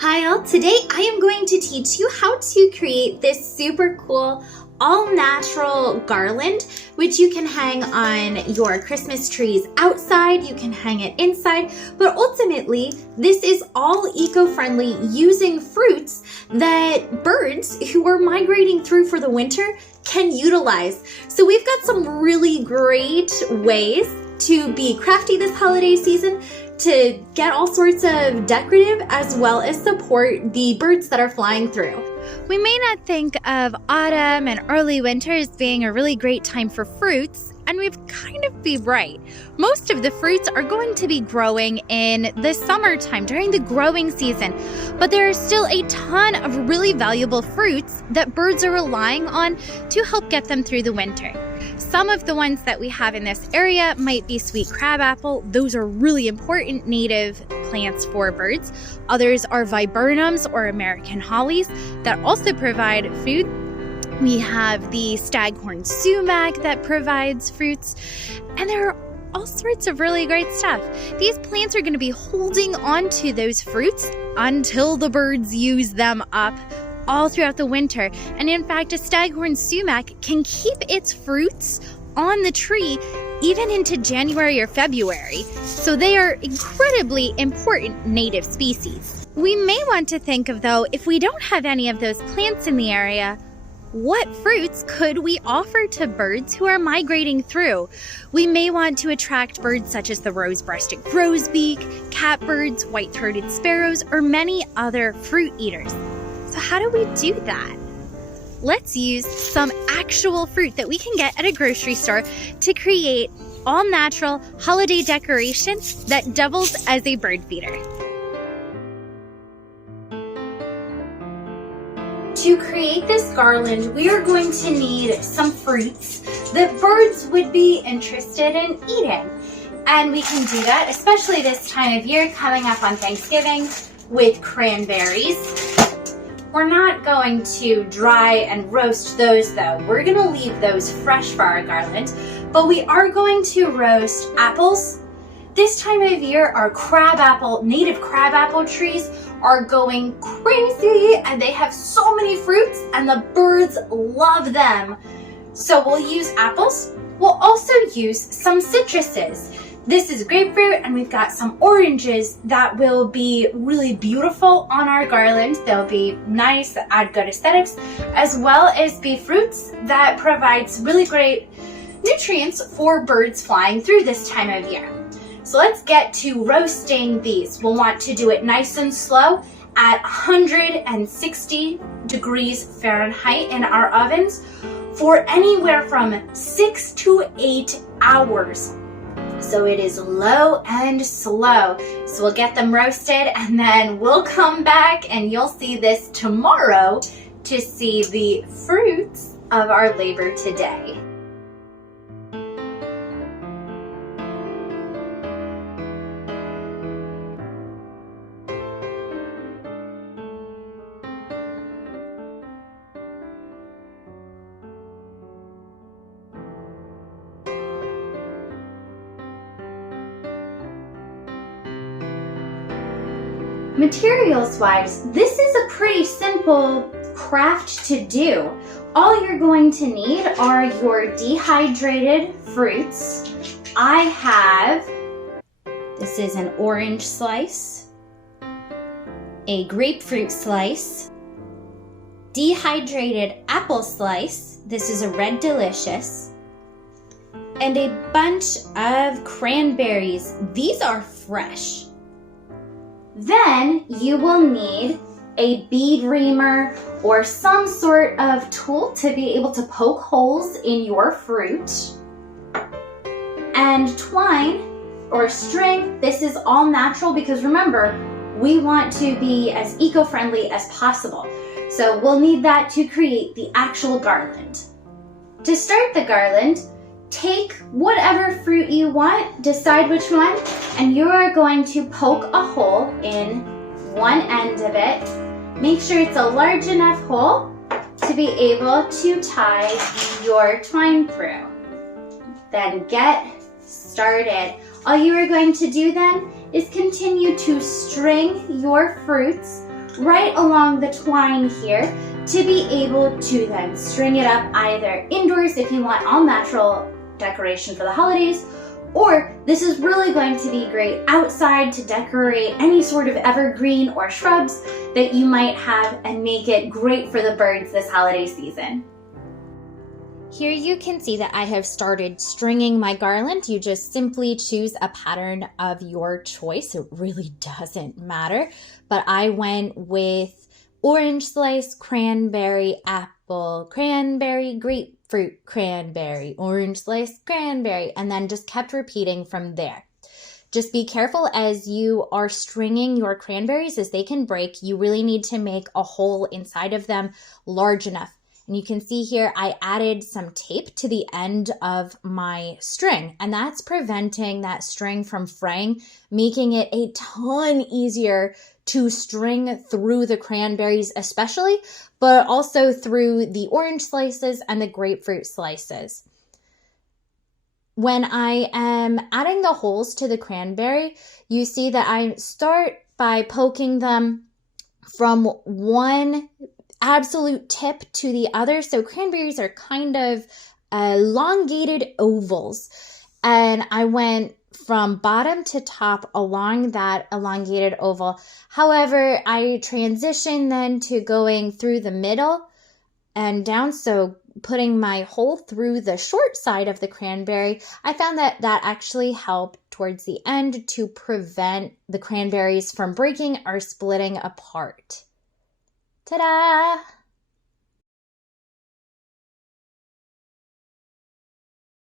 Hi all, today I am going to teach you how to create this super cool all-natural garland, which you can hang on your Christmas trees outside, you can hang it inside, but ultimately this is all eco-friendly using fruits that birds who are migrating through for the winter can utilize. So we've got some really great ways to be crafty this holiday season, to get all sorts of decorative as well as support the birds that are flying through. We may not think of autumn and early winter as being a really great time for fruits, and we'd kind of be right. Most of the fruits are going to be growing in the summertime during the growing season, but there are still a ton of really valuable fruits that birds are relying on to help get them through the winter. Some of the ones that we have in this area might be sweet crabapple. Those are really important native plants for birds. Others are viburnums or American hollies that also provide food. We have the staghorn sumac that provides fruits, and there are all sorts of really great stuff. These plants are going to be holding on to those fruits until the birds use them up all throughout the winter. And in fact, a staghorn sumac can keep its fruits on the tree even into January or February. So they are incredibly important native species. We may want to think of, though, if we don't have any of those plants in the area, what fruits could we offer to birds who are migrating through? We may want to attract birds such as the rose-breasted grosbeak, catbirds, white-throated sparrows, or many other fruit eaters. So how do we do that? Let's use some actual fruit that we can get at a grocery store to create all-natural holiday decoration that doubles as a bird feeder. To create this garland, we are going to need some fruits that birds would be interested in eating. And we can do that, especially this time of year coming up on Thanksgiving, with cranberries. We're not going to dry and roast those though. We're gonna leave those fresh for our garland, but we are going to roast apples. This time of year, our native crabapple trees are going crazy and they have so many fruits and the birds love them. So we'll use apples. We'll also use some citruses. This is grapefruit, and we've got some oranges that will be really beautiful on our garland. They'll be nice, add good aesthetics, as well as be fruits that provides really great nutrients for birds flying through this time of year. So let's get to roasting these. We'll want to do it nice and slow at 160 degrees Fahrenheit in our ovens for anywhere from 6 to 8 hours. So it is low and slow. So we'll get them roasted and then we'll come back and you'll see this tomorrow to see the fruits of our labor today. Materials-wise, this is a pretty simple craft to do. All you're going to need are your dehydrated fruits. I have, this is an orange slice, a grapefruit slice, dehydrated apple slice, this is a red delicious, and a bunch of cranberries. These are fresh. Then you will need a bead reamer or some sort of tool to be able to poke holes in your fruit. And twine or string. This is all natural because remember, we want to be as eco-friendly as possible. So we'll need that to create the actual garland. To start the garland, take whatever fruit you want, decide which one, and you are going to poke a hole in one end of it. Make sure it's a large enough hole to be able to tie your twine through. Then get started. All you are going to do then is continue to string your fruits right along the twine here to be able to then string it up either indoors if you want all natural decoration for the holidays, or this is really going to be great outside to decorate any sort of evergreen or shrubs that you might have and make it great for the birds this holiday season. Here you can see that I have started stringing my garland. You just simply choose a pattern of your choice. It really doesn't matter, but I went with orange slice, cranberry, apple, cranberry, grapefruit, cranberry, orange slice, cranberry, and then just kept repeating from there. Just be careful as you are stringing your cranberries, as they can break. You really need to make a hole inside of them large enough. And you can see here, I added some tape to the end of my string, and that's preventing that string from fraying, making it a ton easier to string through the cranberries especially, but also through the orange slices and the grapefruit slices. When I am adding the holes to the cranberry, you see that I start by poking them from one absolute tip to the other. So cranberries are kind of elongated ovals, and I went from bottom to top along that elongated oval. However, I transitioned then to going through the middle and down, so putting my hole through the short side of the cranberry. I found that that actually helped towards the end to prevent the cranberries from breaking or splitting apart. Ta-da!